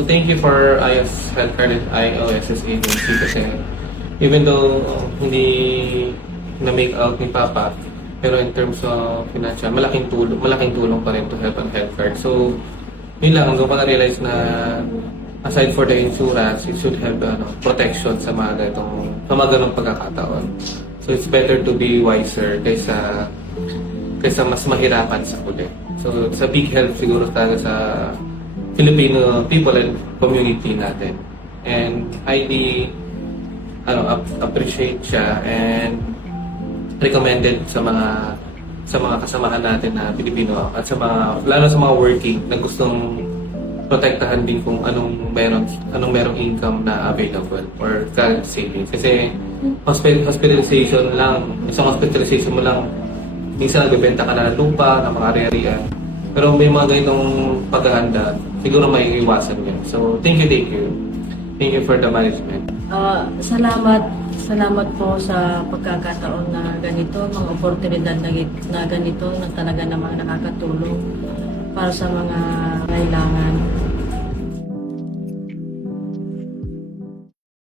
So, thank you for IOS Healthcare at IOSS Agency kasi even though hindi na-make out ni Papa, pero in terms of financial, malaking tulong pa rin to help on healthcare. So, yun lang, doon ko na-realize na aside for the insurance, it should have protection sa mga ganong pagkakataon. So, it's better to be wiser kaysa mas mahirapan sa huli. So, it's a big help siguro talaga sa Filipino people and community natin. And highly appreciate siya and recommended sa mga kasamahan natin na Pilipino at lalo sa mga working na gustong protektahan din kung anong merong income na available or current savings. Kasi hospitalization lang, isang hospitalization mo lang, minsan nagbebenta ka na ng lupa, ng mga ari-arian. Pero may mga ganitong paghahanda, siguro may iwasan yun. So, thank you. Thank you for the management. Salamat po sa pagkakataon na ganito, mga oportunidad na ganito na talaga namang nakakatulong para sa mga kailangan.